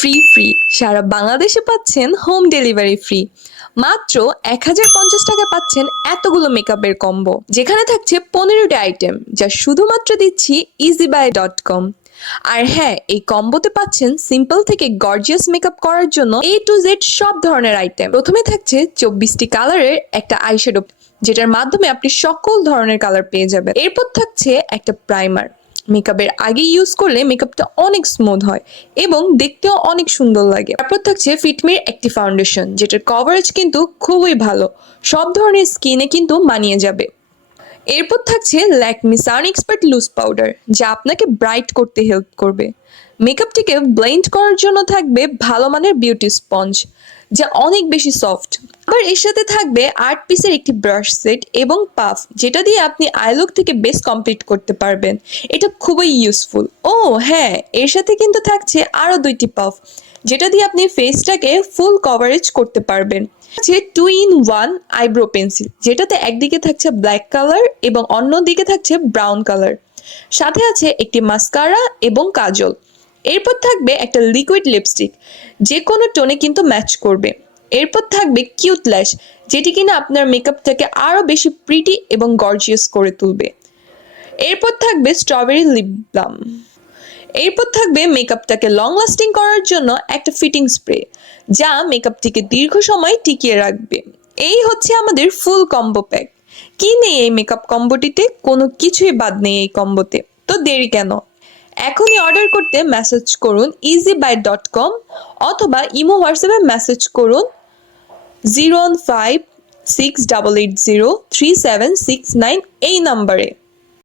Free free সারা বাংলাদেশে পাচ্ছেন home delivery free মাত্র এক হাজার পঞ্চাশ টাকা পাচ্ছেন এতগুলো মেকআপের কম্বো যেখানে থাকছে পনেরোটি আইটেম যা শুধুমাত্র দিচ্ছি ইজি বাই ডট কম আর হ্যাঁ এই কম্বোতে পাচ্ছেন সিম্পল থেকে গর্জিয়াস মেকআপ করার জন্য এ টু জেড সব ধরনের আইটেম প্রথমে থাকছে চব্বিশটি কালারের একটা আইশ্যাডো যেটার মাধ্যমে আপনি সকল ধরনের কালার পেয়ে যাবেন। এরপর থাকছে একটা প্রাইমার মেকআপের আগে ইউজ করলে মেকআপটা অনেক স্মুথ হয় এবং দেখতেও অনেক সুন্দর লাগে। তারপর থাকছে ফিটমির একটি ফাউন্ডেশন যেটার কভারেজ কিন্তু খুবই ভালো। সব ধরনের স্কিনে কিন্তু মানিয়ে যাবে। এরপর থাকছে Lakme sun expert loose powder, যা আপনাকে ব্রাইট করতে হেল্প করবে। মেকআপটিকে ব্লেন্ড করার জন্য থাকবে ভালো মানের বিউটি স্পঞ্জ, যা অনেক বেশি সফট। আবার এর সাথে থাকবে আট পিসের একটি ব্রাশ সেট এবং পাফ, যেটা দিয়ে আপনি আইলুক থেকে বেস কমপ্লিট করতে পারবেন। এটা খুবই ইউজফুল। ও হ্যাঁ এর সাথে কিন্তু থাকছে আরও দুইটি পাফ, যেটা দিয়ে আপনি ফেসটাকে ফুল কভারেজ করতে পারবেন। আছে two in one eyebrow pencil যেটাতে একদিকে থাকছে ব্ল্যাক কালার এবং অন্য দিকে থাকছে ব্রাউন কালার সাথে আছে একটি মাস্কারা এবং কাজল। এরপর থাকবে একটা লিকুইড লিপস্টিক যে কোনো টোনে কিন্তু ম্যাচ করবে। এরপর থাকবে কিউট ল্যাশ যেটি কিনা আপনার মেকআপটাকে আরও বেশি প্রিটি এবং গর্জিয়াস করে তুলবে। এরপর থাকবে স্ট্রবেরি লিপ বাম এরপর থাকবে মেকআপটাকে লং লাস্টিং করার জন্য একটা ফিটিং স্প্রে যা মেকআপটিকে দীর্ঘ সময় টিকিয়ে রাখবে। এই হচ্ছে আমাদের ফুল কম্বো প্যাক কি নেই এই মেকআপ কম্বোটিতে কোনো কিছুই বাদ নেই এই কম্বোতে তো দেরি কেন? এখনই অর্ডার করতে মেসেজ করুন ইজি বাই ডট কম অথবা ইমো হোয়াটসঅ্যাপে মেসেজ করুন zero one five six double eight zero three seven six nine এই নাম্বারে